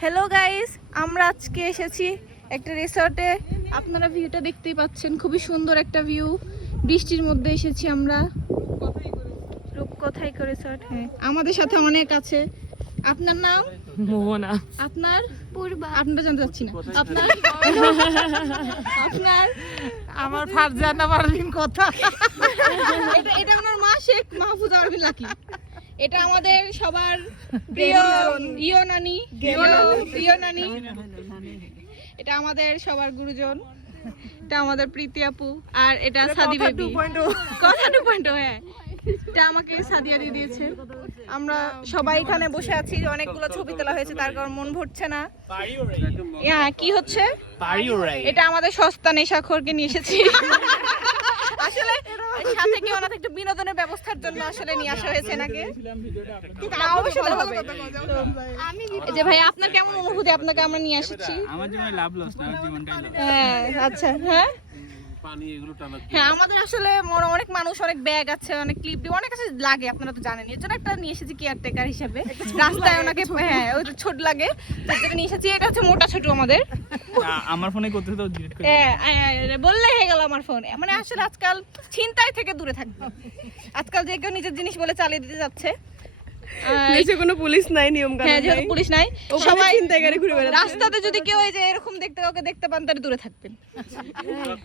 Hello guys, আমরা আজকে এসেছি একটা রিসর্টে। আপনারা ভিউটা দেখতেই পাচ্ছেন, খুবই সুন্দর একটা ভিউ। বৃষ্টির মধ্যে এসেছি আমরা রূপকথাইকো রিসর্ট। হ্যাঁ, আমাদের সাথে অনেক আছে। আপনার নাম? মোহনা। আপনার? পূর্বা। আপনারা জানতে চাচ্ছি না। আপনার? আপনার? আমার ফারজানা পারভিন কথা। এটা আমার মা শেখ মাহফুজ আরবিন লাকি। এটা আমাদের সবার প্রিয় ইয়ো নানি। এটা আমাদের সবার গুরুজন। এটা আমাদের প্রীতি আপু। আর এটা সাদি বেবি। কথা 2.0। হ্যাঁ, এটা আমাকে সাদিয়া দিয়ে দিয়েছে। আমরা সবাই এখানে বসে আছি, অনেকগুলো ছবি তোলা হয়েছে, তার কারণ মন ভরছে না। কি হচ্ছে? এটা আমাদের সস্তা নেশাখোরকে নিয়ে এসেছি। আসলে সাথে কি ওনাদের একটু বিনোদনের ব্যবস্থার জন্য আসলে নিয়ে আসা হয়েছে নাকি? অবশ্যই হবে। এই যে ভাই, আপনার কেমন অনুভূতি? আপনাকে আমরা নিয়ে এসেছি। আমার জীবনে লাভ লস না, জীবনটাই লস। হ্যাঁ, আচ্ছা। হ্যাঁ পানি এগুলো টানা। হ্যাঁ, আমাদের আসলে অনেক মানুষ, অনেক ব্যাগ আছে, অনেক ক্লিপ অনেক কিছু লাগে, আপনারা তো জানেন। এর জন্য একটা নিয়ে এসেছি কেয়ারটেকার হিসেবে। রাস্তায় ওনাকে হ্যাঁ ওই ছোট লাগে, তার জন্য নিয়ে এসেছি। এটা হচ্ছে মোটা ছোট আমাদের। আমার ফোনে করতে তো ডিলিট করে বললে হয়ে গেল আমার ফোন। মানে আসলে আজকাল ছিনতাই থেকে দূরে থাকবে। আজকাল যে কেউ নিজের জিনিস বলে চালিয়ে দিতে যাচ্ছে। দেশে কোনো পুলিশ নাই, নিয়ম কানুন হ্যাঁ, নাই। যেহেতু পুলিশ নাই, সবাই সবাই ছিনতাইকারী ঘুরে বেড়াচ্ছে। রাস্তাতে যদি কেউ এই যে এরকম কাউকে দেখতে পান, তাহলে দূরে থাকবেন।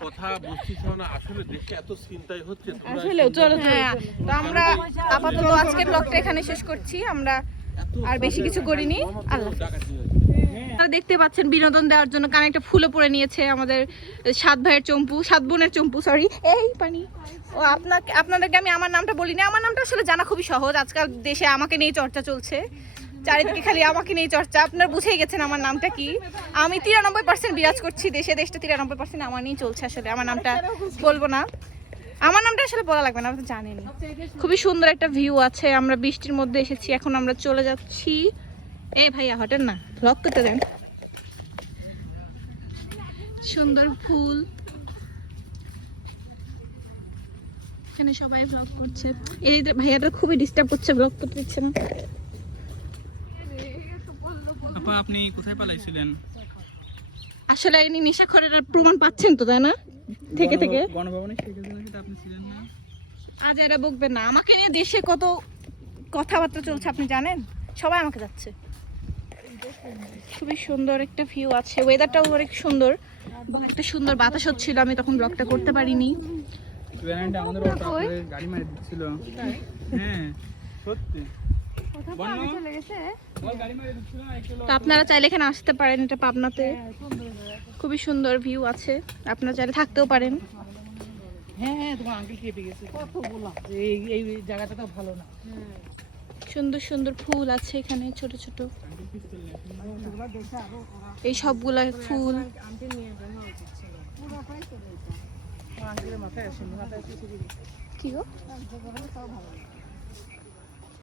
কথা বুঝছিস না, আসলে দেশে এত চিন্তাই হচ্ছে। আসলে চলো। হ্যাঁ, তো আমরা আপাতত আজকে ব্লগটা এখানে শেষ করছি। আমরা আর বেশি কিছু করিনি। আল্লাহ হাফেজ। আপনারা দেখতে পাচ্ছেন, বিনোদন দেওয়ার জন্য কানে একটা ফুলও পরে নিয়েছে আমাদের 7 ভাইয়ের চম্পু, 7 বোনের চম্পু, সরি। এই পানি। ও আপনাদেরকে আমি আমার নামটা বলিনি। আমার নামটা আসলে জানা খুবই সহজ। আজকাল দেশে আমাকে নিয়ে চর্চা চলছে, চারিদিকে খালি আমাকে নিয়ে চর্চা। আপনারা বুঝেই গেছেন আমার নামটা কি। আমি 93% বিরাজ করছি দেশে। দেশটা 93% আমার নিয়ে চলছে। আসলে আমার নামটা বলবো না। আমার নামটা আসলে বলা লাগবে না, আপনি তো জানেন। খুবই সুন্দর একটা ভিউ আছে। আমরা বৃষ্টির মধ্যে এসেছি, এখন আমরা চলে যাচ্ছি। এই ভাইয়া হটেন না, ব্লগ করতে দেন। সুন্দর ফুল, এখানে সবাই ব্লগ করছে। এই ভাইয়াটা খুবই ডিস্টার্ব করছে, ব্লগ করতে দিচ্ছে না। আপা, আপনি কোথায় পালাইছিলেন? আসলে ইনি নেশাখোরের প্রমাণ পাচ্ছেন তো, তাই না? থেকে গণভবনে সেটা আপনি ছিলেন না? আজ এরা বকবেন না। আমাকে নিয়ে দেশে কত কথাবার্তা চলছে আপনি জানেন। সবাই আমাকে যাচ্ছে। খুবই সুন্দর একটা ভিউ আছে, ওয়েদারটাও অনেক সুন্দর, একটা সুন্দর বাতাস হচ্ছিল। আমি তখন ব্লগটা করতে পারিনি। আমাদের গাড়ি মারি দিচ্ছিল। হ্যাঁ সত্যি, তো আপনারা চাইলে এখানে আসতে পারেন। এটা পাবনাতে খুবই সুন্দর ভিউ আছে, আপনারা চাইলে থাকতেও পারেন। হ্যাঁ, তোমার আঙ্কেল কেটে গেছে। কত বললাম যে এই জায়গাটা তো ভালো না। সুন্দর সুন্দর ফুল আছে এখানে, ছোট ছোট। এই সবগুলা ফুল। কি গো?